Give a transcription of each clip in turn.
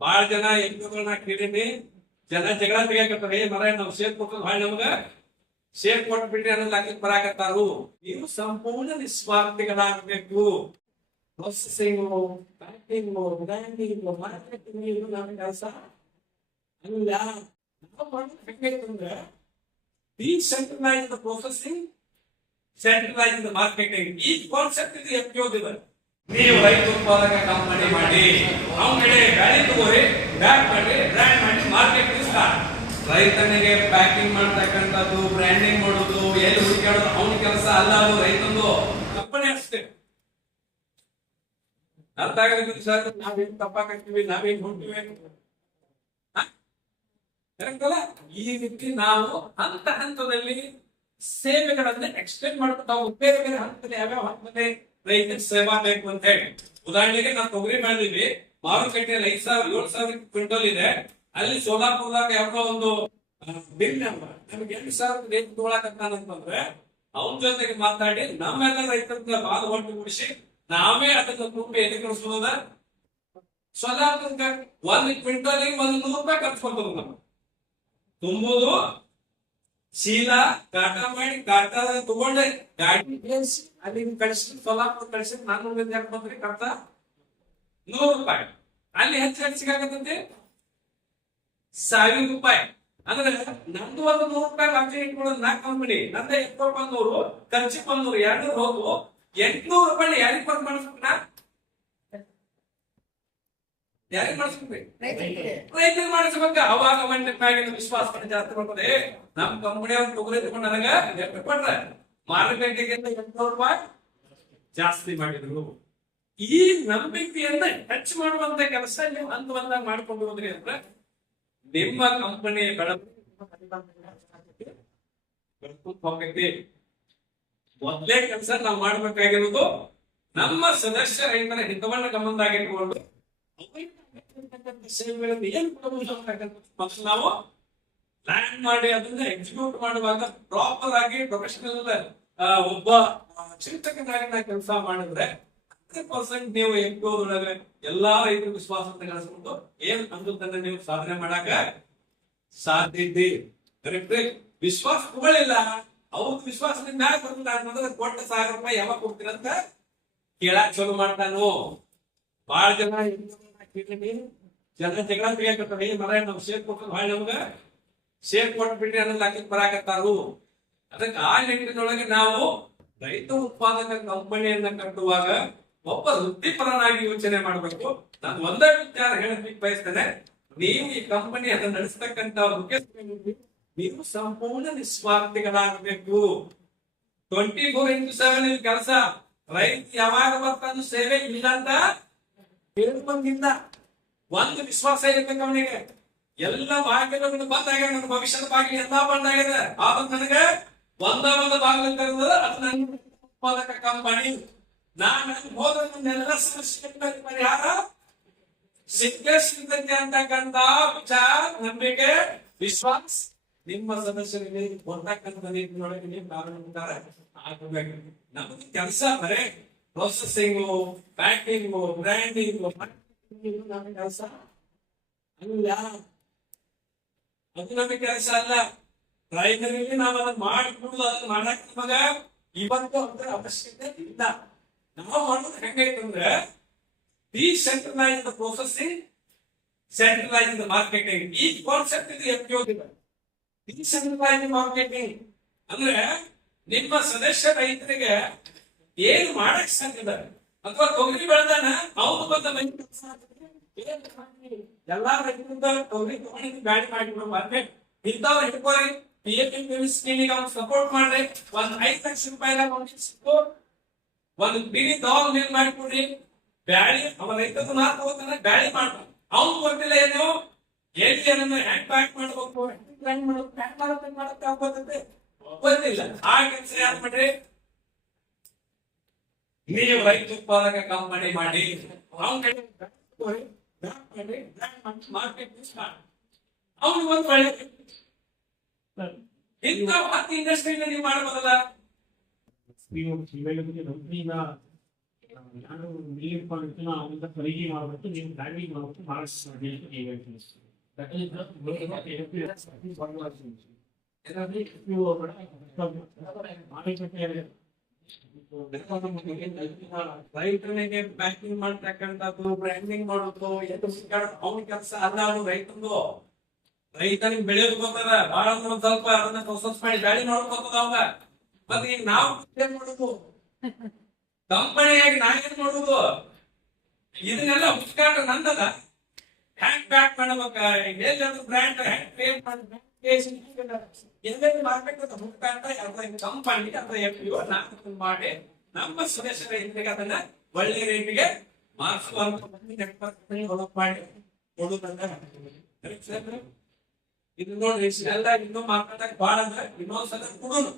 ಬಾಳ ಜನ ಹೆಣ್ಮಕ್ಳನ್ನ ಕೇಳಿನಿ, ಜನ ಜಗಳ ತೆಗಿಯಾಕತ್ತಾರ. ಮರ ನಾವ್ ಶೇರ್ ಕೊಟ್ಟು ಭಾಳ ನಮಗ ಶೇರ್ ಕೊಟ್ಬಿಟ್ರಿ ಅನ್ನೋದು ಹಾಕಿ ಬರಾಕತ್ತಾರು. ನೀವು ಸಂಪೂರ್ಣ ನಿಸ್ವಾರ್ಥಿಗಳಾಗಬೇಕು. ಪ್ರೊಸೆಸಿಂಗ್, ಪ್ಯಾಕಿಂಗ್, ಬ್ರ್ಯಾಂಡಿಂಗ್, ಮಾರ್ಕೆಟಿಂಗ್ ಇದು ನಮ್ಮ ಕೆಲಸ ಅಲ್ಲ. ನಾವು ಮಾಡೋದು ಹೆಂಗೈತಂದ್ರೆ ಡಿಸೆಂಟ್ರಲೈಸ್ಡ್ ಪ್ರೊಸೆಸಿಂಗ್, ಸೆಂಟ್ರಲೈಸ್ಡ್ ಮಾರ್ಕೆಟಿಂಗ್. ಈ ಕಾನ್ಸೆಪ್ಟ್ ಇದು ಎಪ್ಪಿಯೋದಿದೆ. ನೀವು ರೈತ ಉತ್ಪಾದಕ ಕಂಪನಿ ಮಾಡಿ, ಅವ್ನ ಕಡೆ ಗಾಡಿ ತಗೋರಿ, ಬ್ಯಾಗ್ ಮಾಡಿ, ಬ್ರ್ಯಾಂಡ್ ಮಾಡಿ, ಮಾರ್ಕೆಟ್ ಸ್ಟಾರ್ಟ್. ರೈತನಿಗೆ ಪ್ಯಾಕಿಂಗ್ ಮಾಡ್ತಕ್ಕಂಥದ್ದು, ಬ್ರ್ಯಾಂಡಿಂಗ್ ಮಾಡೋದು, ಎಲ್ಲಿ ಹುಡುಕಾಡೋದು ಅವನ ಕೆಲಸ ಅಲ್ಲ. ಅದು ರೈತಂದು ಕಂಪನಿ ಅಷ್ಟೇ. ಅರ್ಥ ಆಗಲಿಲ್ಲ ಸರ್? ನಾವೇನ್ ತಪ್ಪಾಕತ್ತೀವಿ, ನಾವೇನ್ ಹೊಂಟಿವಿ ಈ ರೀತಿ ನಾವು ಹಂತ ಹಂತದಲ್ಲಿ ಸೇವೆಗಳನ್ನ ಎಕ್ಸ್ಟೆಂಡ್ ಮಾಡ್ಕೊತಾ ಬೇರೆ ಬೇರೆ ಹಂತದಲ್ಲಿ ಯಾವ್ಯಾವ ಹಂತದಲ್ಲಿ ರೈತರಿಗೆ ಸೇವಾ ಬೇಕು ಅಂತ ಹೇಳಿ. ಉದಾಹರಣೆಗೆ ನಾವು ತೊಗರಿ ಮಾಡಿದ್ವಿ, ಮಾರುಕಟ್ಟೆಯಲ್ಲಿ 5,000-7,000 ಕ್ವಿಂಟಲ್ ಇದೆ. ಅಲ್ಲಿ ಸೋಲಾಪುರದಾಗ ಯಾವ್ದೋ ಒಂದು ಬಿಲ್ ನಮ್ಗೆ 8,000 ರೇಟ್ ತಗೊಳಕಂತಂದ್ರೆ ಅವನ ಜೊತೆಗೆ ಮಾತಾಡಿ ನಮ್ಮೆಲ್ಲ ರೈತರ ಬಾದ ಒಟ್ಟು ಮುಗಿಸಿ ನಾವೇ ಅದನ್ನ ತುಂಬಿ ಎಲ್ಲಿ ಕಳಿಸೋದ. ಸೋಲಾಪುರಕ್ಕೆ 1 ಕ್ವಿಂಟಲ್ 100 ರೂಪಾಯಿ ಖರ್ಚು ಕೊಡ್ತದ. ನಮ್ಮ ತುಂಬುದು ಚೀಲ ಕಾಟ ಮಾಡಿ ಕಾಟ ತಗೊಂಡೆ ಗಾಡಿ ಅಲ್ಲಿ ಕಳಿಸಿ ಸೋಲಾಪುರ ಕಳಿಸಿ 400 ಬಂದ್ರಿ ಖರ್ಚ 100 ರೂಪಾಯಿ. ಅಲ್ಲಿ ಹೆಚ್ಚು ಸಿಗಾಕತ್ತಂತೆ 1,000 ರೂಪಾಯಿ. ಅಂದ್ರೆ ನಂದು ಒಂದು 100 ರೂಪಾಯಿ ಲಕ್ಷ ಇಟ್ಕೊಳ್ಳೋದು 4 ಕಂಪನಿ, ನಂದ 100 ಖರ್ಚಿಗೆ 100, 200 ಹೋಗು 800 ರೂಪಾಯಿ ಯಾರಿಗೆ ಬಂದ್ ಮಾಡಿಸ್ಬೇಕ? ಯಾರಿಗೆ ಮಾಡಿಸ್ಬೇಕು? ರೈತರಿಗೆ ಮಾಡಿಸ್ಬೇಕ. ಅವಾಗ ಮ್ಯಾಗಿನ ವಿಶ್ವಾಸ ಜಾಸ್ತಿ ಮಾಡ್ತದೆ. ನಮ್ ಕಂಪನಿ ಅವ್ರು ತೊಗರಿ ತಗೊಂಡು ನನಗ ಎಷ್ಟು ಕೊಟ್ರೆ ಮಾರುಕಟ್ಟೆಗೆ 800 ರೂಪಾಯಿ ಜಾಸ್ತಿ ಮಾಡಿದ್ರು. ಈ ನಂಬಿಕೆಯನ್ನ ಹೆಚ್ಚು ಮಾಡುವಂತ ಕೆಲಸ ನೀವು ಹಂತ ಹಂತವಾಗಿ ಮಾಡ್ಕೊಂಡು ಹೋದ್ರಿ ಅಂದ್ರೆ ನಿಮ್ಮ ಕಂಪನಿ ಹೋಗೈತಿ. ಮೊದಲೇ ಕೆಲಸ ನಾವು ಮಾಡ್ಬೇಕಾಗಿರೋದು ನಮ್ಮ ಸದಸ್ಯ ರೈತರ ಹಿತವನ್ನ ಗಮನದಾಗಿಟ್ಕೊಂಡು ಸೇವೆಗಳನ್ನು ಏನ್ ಕೊಡಬಹುದು ನಾವು ಪ್ಲಾನ್ ಮಾಡಿ ಅದನ್ನ ಎಕ್ಸಿಕ್ಯೂಟ್ ಮಾಡುವಾಗ ಪ್ರಾಪರ್ ಆಗಿ ಪ್ರೊಫೆಷನಲ್ ಒಬ್ಬ ಚಿಂತಕನಾಗಿ ನಾವು ಕೆಲಸ ಮಾಡಿದ್ರೆ 100% ನೀವು ಎಂಟೋದ್ರೊಳಗೆ ಎಲ್ಲಾ ರೈತರ ವಿಶ್ವಾಸವನ್ನು ಗಳಿಸ್ಕೊಂಡು ಏನ್ ಅಂದದನ್ನ ನೀವು ಸಾಧನೆ ಮಾಡಾಕ ಸಾಧ್ಯ ಇದೆ. ವಿಶ್ವಾಸ ತಗೊಳ್ಳಿಲ್ಲ, ಅವ್ರ ವಿಶ್ವಾಸದಿಂದ ಬರ್ತದೆ. ಕೊಟ್ಟ 1,000 ರೂಪಾಯಿ ಯಾವಾಗ ಕೊಡ್ತೀರಂತ ಕೇಳಾಕ್ ಶುರು ಮಾಡ್ತಾನು. ಬಾಳ ಜನ ಜಗಳ ತೆಗಿಯಾಕತ್ತಾರ. ಮರ ನಾವು ಶೇರ್ ಕೊಟ್ಟು ಭಾಳ ನಮಗ ಶೇರ್ ಕೊಟ್ಬಿಟ್ರಿ ಅನ್ನೋದು ಹಾಕಿ ಬರಾಕತ್ತಾರು. ಅದಕ್ಕೆ ಆ ನಿಟ್ಟಿನೊಳಗೆ ನಾವು ರೈತ ಉತ್ಪಾದಕ ಕಂಪನಿಯನ್ನ ಕಟ್ಟುವಾಗ ಒಬ್ಬ ವೃತ್ತಿಪರನಾಗಿ ಯೋಚನೆ ಮಾಡಬೇಕು. ನಾನು ಒಂದೇ ವಿಚಾರ ಹೇಳಲಿಕ್ಕೆ ಬಯಸ್ತೇನೆ. ನೀವು ಈ ಕಂಪನಿ ಅದನ್ನ ನಡೆಸ್ತಕ್ಕಂತ ನೀವು ಸಂಪೂರ್ಣ ನಿಸ್ವಾರ್ಥಿಗಳಾಗಬೇಕು. 24x7 ಕೆಲಸ. ರೈತ ಯಾವಾಗ ಬರ್ತಾನು ಸೇವೆ ಇಲ್ಲ ಅಂತ ಬಂದಿಲ್ಲ. ಒಂದು ವಿಶ್ವಾಸ ಇರ್ಬೇಕು ಅವನಿಗೆ. ಎಲ್ಲ ಭಾಗ್ಯಗಳು ಬಂದಾಗ ನನ್ನ ಭವಿಷ್ಯದ ಭಾಗ್ಯ ಎಲ್ಲಾ ಬಂದಾಗಿದೆ. ಆಗ ನನಗೆ ಒಂದು ಭಾಗ ತೆಗೆದ ಅದು ನನ್ನ ಉತ್ಪಾದಕ ಕಂಪನಿ. ನಾನು ಹೋದ ನನ್ನೆಲ್ಲ ಸಮಸ್ಯೆಗಳ ಪರಿಹಾರ ಸಿದ್ಧತೆ ಅಂತಕ್ಕಂತ ವಿಚಾರ, ನಂಬಿಕೆ, ವಿಶ್ವಾಸ ನಿಮ್ಮ ಸದಸ್ಯರಿಗೆ ಕೊಡ್ತಕ್ಕಂಥ ನಿಟ್ಟಿನೊಳಗೆ ನೀವು ಪ್ರಾರಂಭಿಸ್ತಾರೆ ಆಗಬೇಕು. ನಮ್ದು ಕೆಲಸ ಬರೇ ಪ್ರೊಸೆಸಿಂಗ್, ಪ್ಯಾಕಿಂಗ್, ಬ್ರ್ಯಾಂಡಿಂಗ್ ನಮ್ಮ ಕೆಲಸ ಅಲ್ಲ. ಅದು ನಮಗೆ ಕೆಲಸ ಅಲ್ಲ. ರೈತರಿಗೆ ನಾವು ಅದನ್ನ ಮಾಡಿಕೊಡುದು, ಅದನ್ನ ಮಾಡಕ್ ನಮಗ ಇವತ್ತು ಅಂದ್ರೆ ಅವಶ್ಯಕತೆ ಇಲ್ಲ. ನಾವು ಮಾಡೋದು ಹೆಂಗೈತಂದ್ರೆ ಡಿಸೆಂಟ್ರಲೈಸ್ಡ್ ಪ್ರೊಸೆಸಿಂಗ್, ಸೆಂಟ್ರಲೈಸ್ಡ್ ಮಾರ್ಕೆಟಿಂಗ್. ಈ ಕಾನ್ಸೆಪ್ಟ್ ಇದು ಎಪ್ಪಿಯೋದಿಲ್ಲ. ಡಿಸೆಂಟ್ರಲೈಸ್ಡ್ ಮಾರ್ಕೆಟಿಂಗ್ ಅಂದ್ರೆ ನಿಮ್ಮ ಸದಸ್ಯ ರೈತರಿಗೆ ಏನು ಮಾಡಕ್ ಸಾಧ್ಯ, ಅಥವಾ ತೊಗರಿ ಬೆಳೆದಾನ ಅವನು ಬಂದ ಎಲ್ಲಾ ರೈತರಿಂದ ತೊಗರಿ ತಗೊಂಡಿದ್ದು ಗಾಡಿ ಮಾಡಿ ಇಂಥವ್ರು ಹಿಡ್ಕೊಳ್ಳಿ. PFMP ಸ್ಕೀಮಿಗೆ ಅವ್ನು ಸಪೋರ್ಟ್ ಮಾಡ್ರಿ. 5 ಲಕ್ಷ ರೂಪಾಯಿ ಸಿಕ್ಕು ಒಂದು ಬಿಡಿ ತಗೊಂಡು ನೀರ್ ಮಾಡಿಕೊಡ್ರಿ. ಬ್ಯಾಳಿ ಅವ ರೈತರು ನಾ ತಗೋತಾನೆ, ಬ್ಯಾಳಿ ಮಾಡ್ತಾನೆ. ಅವ್ನು ಗೊತ್ತಿಲ್ಲ ಏನು ಏನನ್ನ ಹ್ಯಾಂಡ್ ಪ್ಯಾಕ್ ಮಾಡ್ಬೇಕು, ಮಾಡಕ್ಕೆ ಆಗೋದಂತೆ ಗೊತ್ತಿಲ್ಲ. ಆ ಕೆಲಸ ಯಾರು ಮಾಡ್ರಿ? ನೀವು ರೈತ ಉತ್ಪಾದಕ ಕಂಪನಿ ಮಾಡಿ, ಅವನ ಕಡೆ ಮಾರ್ಕೆಟ್ ಅವನು ಒಂದು ಒಳ್ಳೆ ಇಂಥ ಹತ್ತು ಇಂಡಸ್ಟ್ರಿ ನೀವು ಮಾಡಬಹುದಲ್ಲ. ನಾನು ಬಿಲೀವ್ ಮಾಡಿಟ್ಟು ಅವರಿಂದ ಖರೀದಿ ಮಾಡಬೇಕು, ನೀವು ಬ್ರ್ಯಾಂಡಿಂಗ್ ಮಾಡಬೇಕು, ಮಾಡಿಸ್ತೀವಿ ಅಂತ ನೀವು ಹೇಳ್ತೀನಿ. That is the way that APS is organizing. ಯಾಕಂದ್ರೆ ನೀವು ಮಾರುಕಟ್ಟೆ ರೈತನಿಗೆ ಪ್ಯಾಕಿಂಗ್ ಮಾಡ್ತಕ್ಕಂಥದ್ದು, ಬ್ರ್ಯಾಂಡಿಂಗ್ ಮಾಡೋದು, ಅವನ ಕೆಲಸ ಅಲ್ಲ. ಅದು ರೈತನಿಗೆ ಬೆಳೆಯೋದು ಗೊತ್ತದ, ಬಹಳ ಒಂದ್ ಸ್ವಲ್ಪ ಅದನ್ನ ಪ್ರೊಸೆಸ್ ಮಾಡಿ ಬ್ಯಾಳಿ ನೋಡ್ಕೊತದ ಅವಾಗ. ಮತ್ತೆ ಈಗ ನಾವು ಏನ್ ಮಾಡುದು, ಕಂಪನಿಯಾಗಿ ನಾವೇನ್ ಮಾಡುದು, ಇದನ್ನೆಲ್ಲ ಹುಡುಕಾಟ ನಂದದ. ಹ್ಯಾಂಗ್ ಪ್ಯಾಕ್ ಮಾಡ್ಬೇಕ, ಎಲ್ಲಾದ್ರೂ ಬ್ರ್ಯಾಂಡ್ ಹ್ಯಾಂಗ್ ಪೇ ಮಾಡ್ಬೇಕು, ಎಲ್ಲೆಲ್ಲಿ ಮಾರ್ಕೆಟ್ ಹುಡುಕಾಟ ಕಂಪನಿ ಅಥವಾ FPO ನಾವು ಮಾಡಿ ನಮ್ಮ ಸದಸ್ಯರ ರೈತರಿಗೆ ಅದನ್ನ ಒಳ್ಳೆ ರೇಟಿಗೆ ಮಾರಿಸುವಂತ ಡೆವಲಪ್ ಮಾಡಿ ಕೊಡುದನ್ನ. ಇದು ನೋಡ್ರಿ, ಎಲ್ಲ ಇನ್ನೂ ಮಾತಾಡಕ್ ಬಹಳ ಅಂದ್ರೆ ಇನ್ನೊಂದ್ಸಲ ಕೊಡೋದು.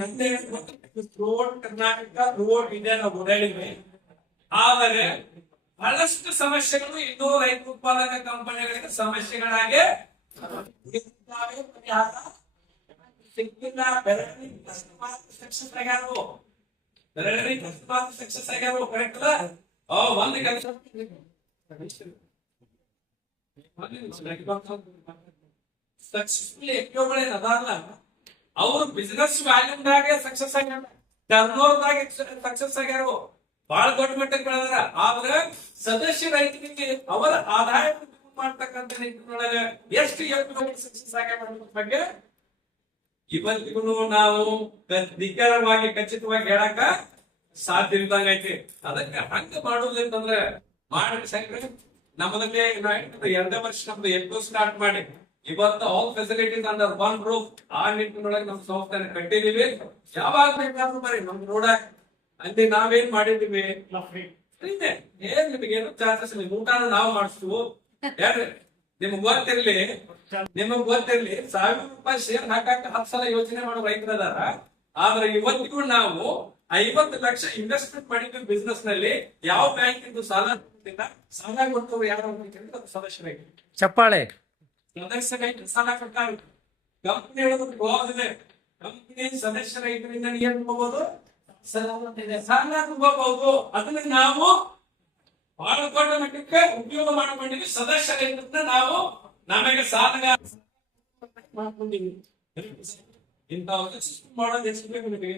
ನಂದೇ ರೋಡ್ ಕರ್ನಾಟಕ, ರೋಡ್ ಇಂಡಿಯಾ ನಾವು ಓಡಾಡಿದ್ವಿ. ಆದರೆ ಬಹಳಷ್ಟು ಸಮಸ್ಯೆಗಳು ಇನ್ನೂ ರೈತ ಉತ್ಪಾದಕ ಕಂಪನಿಗಳಿಗೆ ಸಮಸ್ಯೆಗಳಾಗಿ ಪರಿಹಾರ ಸಿಕ್ಕಿಲ್ಲ. ಬೆರಳಿ ಸಕ್ಸಸ್ ಆಗ್ಯಾರು, ಬೆರಳಿ ಸಕ್ಸಸ್ ಆಗ್ಯಾರು. ಕರೆಕ್ಟ್ ಅಲ್ಲ? ಒಂದು ಕೆಲಸ ಸಕ್ಸಸ್ಫುಲ್ ಎಕ್ಯೋಗಳೇನ್ ಅದಾರಲ್ಲ, ಅವ್ರು ಬಿಸಿನೆಸ್ ವ್ಯಾಲ್ಯೂಮ್ದಾಗ ಸಕ್ಸಸ್ ಆಗ್ಯಾರ, ಟರ್ನ್ಓವರ್ದಾಗ ಸಕ್ಸಸ್ ಆಗ್ಯಾರು, ಬಹಳ ದೊಡ್ಡ ಮಟ್ಟಕ್ಕೆ ಬೆಳೆದಾರ. ಆದ್ರೆ ಸದಸ್ಯ ರೈತರಿಗೆ ಅವರ ಆದಾಯ ಮಾಡ್ತಕ್ಕಂಥ ನಿಟ್ಟಿನೊಳಗೆ ಎಷ್ಟು ಸಕ್ಸಸ್ ಆಗ್ಯಾರ ಬಗ್ಗೆ ಇವತ್ತಿಗೂ ನಾವು ನಿಖರವಾಗಿ ಖಚಿತವಾಗಿ ಹೇಳಕ ಸಾಧ್ಯ ಇದ್ದಂಗೈತಿ. ಅದಕ್ಕೆ ಹಂಗ ಮಾಡುವುದಂತಂದ್ರೆ ಮಾಡಿ ಸಂಖ್ಯೆ ನಮ್ಮದಲ್ಲಿ 2 ವರ್ಷ ನಮ್ದು ಎದ್ದು ಸ್ಟಾರ್ಟ್ ಮಾಡಿ ಇವತ್ತು all facilities under one roof ಆ ನಿಟ್ಟಿನೊಳಗೆ ನಮ್ಮ ಸಂಸ್ಥೆನ ಕಟ್ಟಿದೀವಿ. ಯಾವಾಗ ಬೇಕಾದ್ರೂ ಬರೀ ನಮ್ ನೋಡಕ್ ಅಲ್ಲಿ ನಾವೇನ್ ಮಾಡಿದೀವಿ, ಏನ್ ನಿಮಗೇನು ಚಾರ್ಜಸ್ ಇಲ್ಲ, ಊಟನೂ ನಾವು ಮಾಡಿಸ್ತೀವಿ. ಯಾರು ನಿಮ್ಗ್ ಗೊತ್ತಿರ್ಲಿ 1000 ರೂಪಾಯಿ ಶೇರ್ ಹಾಕಕ್ಕೆ 10 ಸಲ ಯೋಚನೆ ಮಾಡೋ ರೈತರದಾರ. ಆದ್ರೆ ಇವತ್ತಿಗೂ ನಾವು 50 ಲಕ್ಷ ಇನ್ವೆಸ್ಟ್ಮೆಂಟ್ ಮಾಡಿದ್ವಿ ಬಿಸ್ನೆಸ್ ನಲ್ಲಿ. ಯಾವ ಬ್ಯಾಂಕ್ ಇಂದು ಸಾಲ ಸಾಲ ಕೊಟ್ಟವರು ಯಾರು ಸದಸ್ಯರಾಗಿ ಚಪ್ಪಾಳೆ ಸದಸ್ಯರಾಗಿ ಸಾಲ ಕೊಟ್ಟಾಗ ಕಂಪನಿ ಹೋಗಿದೆ. ಕಂಪನಿ ಸದಸ್ಯ ರೈತರಿಂದ ಏನ್ ತಗೋಬಹುದು, ಸಾಲ ತಗೋಬಹುದು. ಅದನ್ನ ನಾವು ಬಹಳ ದೊಡ್ಡ ಮಟ್ಟಕ್ಕೆ ಉಪಯೋಗ ಮಾಡಿಕೊಂಡಿವಿ. ಸದಸ್ಯ ರೈತರನ್ನ ನಾವು ನಮಗೆ ಸಾಲ ಮಾಡ್ಕೊಂಡಿವಿ. ಇಂಥ ಮಾಡೋದು ಎಷ್ಟು ಬೇಕು ನಿಮಗೆ.